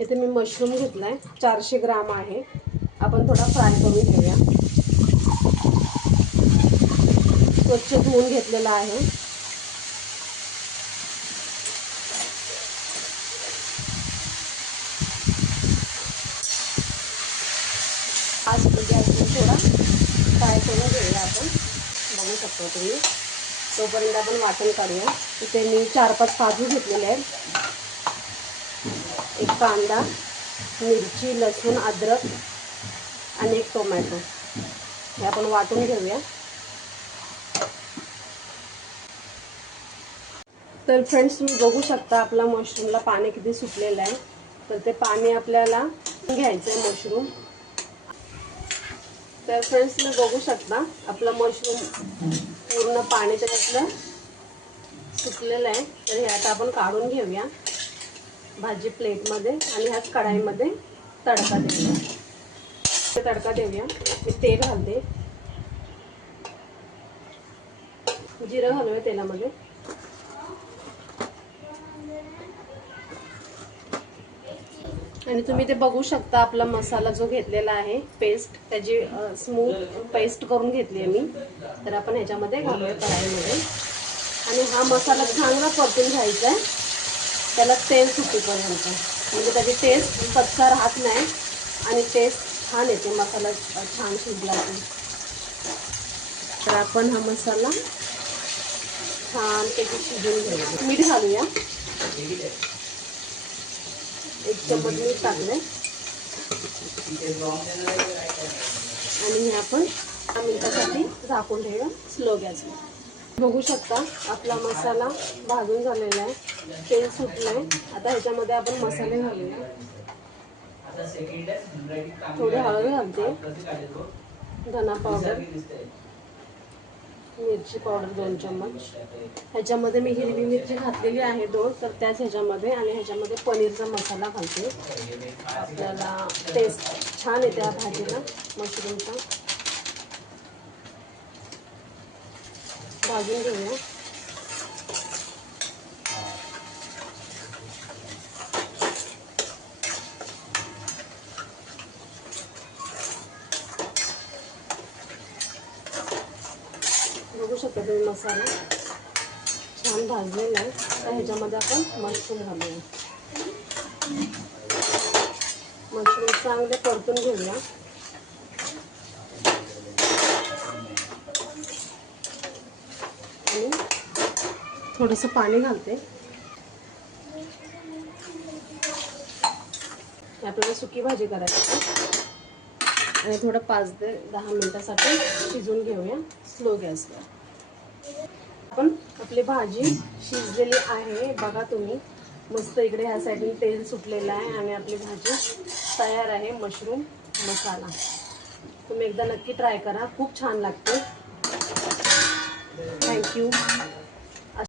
इथे मी मशरूम घेतलाय 400 ग्राम आहे. आपण थोडा फ्राय करून घेऊया. स्वच्छ धुवून घेतलेला आहे. आज गॅसवर थोडा फ्राय करून घेऊया आपण. बघू शकता तुम्ही. तोपर्यंत आपण वाटण काढूया. इथे मी 4-5 काजू घेतलेले आहेत. एक कांदा, मिरची, लसूण, अद्रक आणि एक टोमॅटो हे आपण वाटून घेऊया. तर फ्रेंड्स, तुम्ही बघू शकता आपला मशरूमला पाणी किती सुटलेलं आहे. तर ते पाणी आपल्याला घ्यायचं आहे मशरूम. तर फ्रेंड्स, तुम्ही बघू शकता आपला मशरूम पूर्ण पाणी त्याच्यातलं सुटलेलं आहे. तर हे आता आपण काढून घेऊया भाजी प्लेटमध्ये आणि ह्याच कढाईमध्ये तडका देऊया. तडका देऊया. मी तेल घालते. जिरं घालूया तेलामध्ये. आणि तुम्ही ते बघू शकता आपला मसाला जो घेतलेला आहे पेस्ट, त्याची स्मूथ पेस्ट करून घेतली आहे मी. तर आपण ह्याच्यामध्ये घालूया कढाईमध्ये. आणि हा मसाला चांगला परतून घ्यायचा आहे त्याला तेल सुटेपर्यंत. म्हणजे त्याची टेस्ट कच्चा राहत नाही आणि टेस्ट छान येते मसाला छान शिजला की. तर आपण हा मसाला छान त्याची शिजून घेऊया. मीठ घालूया. 1 चम्मच मीठ टाकले. आणि हे आपण 10 मिनिटासाठी झाकून ठेवूया स्लो गॅसवर. बघू शकता आपला मसाला भाजून झालेला आहे. तेल सुटलंय. आता ह्याच्यामध्ये आपण मसाले घालूया. थोडी हळद घालते, धना पावडर, मिरची पावडर 2 चम्मच. ह्याच्यामध्ये मी हिरवी मिरची घातलेली आहे 2, तर त्याच ह्याच्यामध्ये. आणि ह्याच्यामध्ये पनीरचा मसाला घालते. आपल्याला टेस्ट छान येते या भाजीला मशरूमचा. भाजून घेऊया. बघू शकता तुम्ही मसाला छान भाजलेला आहे. तर ह्याच्यामध्ये आपण मशरूम घालूया. मशरूम चांगले परतून घेऊया. आणि थोडंसं पाणी घालते. आपल्याला सुकी भाजी करायची आणि थोडं 5 ते 10 मिनिटासाठी शिजून घेऊया स्लो गॅसवर. आपण आपली भाजी शिजलेली आहे बघा तुम्ही. मस्त इकडे ह्या साईडने तेल सुटलेलं आहे आणि आपली भाजी तयार आहे. मशरूम मसाला तुम्ही एकदा नक्की ट्राय करा. खूप छान लागते. थँक्यू.